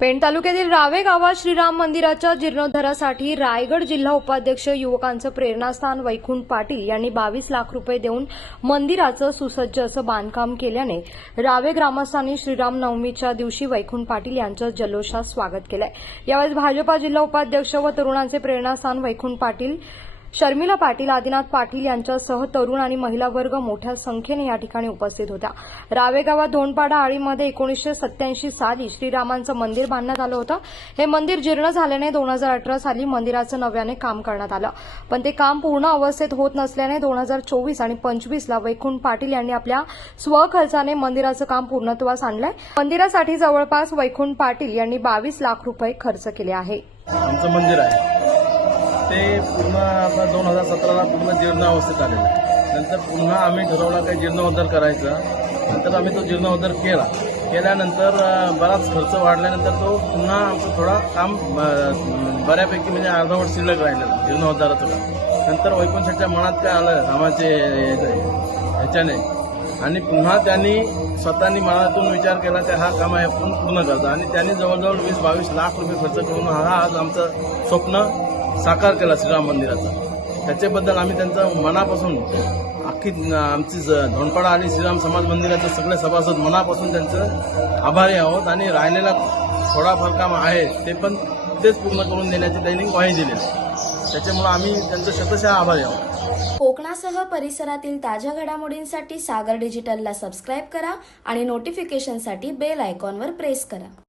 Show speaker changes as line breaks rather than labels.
पेण तालुक्यातील रावे गावात श्रीराम मंदिराच्या जीर्णोद्धारासाठी रायगड जिल्हा उपाध्यक्ष युवकांचं प्रेरणास्थान वैकुंठ पाटील यांनी बावीस लाख रुपये देऊन मंदिराचं सुसज्ज असं बांधकाम केल्याने रावे ग्रामस्थांनी श्रीराम नवमीच्या दिवशी वैकुंठ पाटील यांचं जल्लोषात स्वागत केलं यावेळी भाजपा जिल्हा उपाध्यक्ष व तरुणांचे प्रेरणास्थान वैकुंठ पाटील शर्मिला पाटील आदिनाथ पाटील यांच्यासह तरुण आणि महिला वर्ग मोठ्या संख्येने या ठिकाणी उपस्थित होत्या. रावेगावा धोंडपाडा आळीमध्ये एकोणीसशे सत्याऐंशी साली श्रीरामांचं मंदिर बांधण्यात आलं होतं. हे मंदिर जीर्ण झाल्याने दोन हजार अठरा साली मंदिराचं नव्याने काम करण्यात आलं. पण ते काम पूर्ण अवस्थेत होत नसल्याने दोन हजार चोवीस आणि पंचवीसला वैकुंठ पाटील यांनी आपल्या स्वखर्चाने मंदिराचं काम पूर्णत्वास आणलंय. मंदिरासाठी जवळपास वैकुंठ पाटील यांनी बावीस लाख रुपये खर्च केले आहे.
आमचं मंदिर आहे. ते पूर्ण आता दोन हजार सतराला पूर्ण जीर्ण अवस्थेत आलेलं आहे. नंतर पुन्हा आम्ही ठरवला काही जीर्णोद्धार करायचा. नंतर आम्ही तो जीर्णोद्धार केला. केल्यानंतर बराच खर्च वाढल्यानंतर तो पुन्हा आमचं थोडा काम बऱ्यापैकी म्हणजे अर्धवट शिल्लक राहिलं जीर्णोद्धाराचं काम नंतर वैकुंठाच्या मनात काय आलं रामाचे ह्याच्याने आणि पुन्हा त्यांनी स्वतःनी मनातून विचार केला की हा काम आहे आपण पूर्ण करतो. आणि त्यांनी जवळजवळ वीस बावीस लाख रुपये खर्च करून हा आज आमचं स्वप्न साकार केला श्रीराम मंदिराचं. त्याच्याबद्दल आम्ही त्यांचं मनापासून अख्खी आमची धोंडपाडा आणि श्रीराम समाज मंदिराचं सगळे सभासद मनापासून त्यांचं आभारी आहोत आणि राहिलेला थोडाफार काम आहे ते पण तेच पूर्ण करून देण्याची त्यांनी ग्वाही दिली त्याच्यामुळे आम्ही त्यांचं शतशः आभारी आहोत.
कोकणासह परिसरातील ताज्या घडामोडींसाठी सागर डिजिटलला सबस्क्राईब करा आणि नोटिफिकेशनसाठी बेल आयकॉनवर प्रेस करा.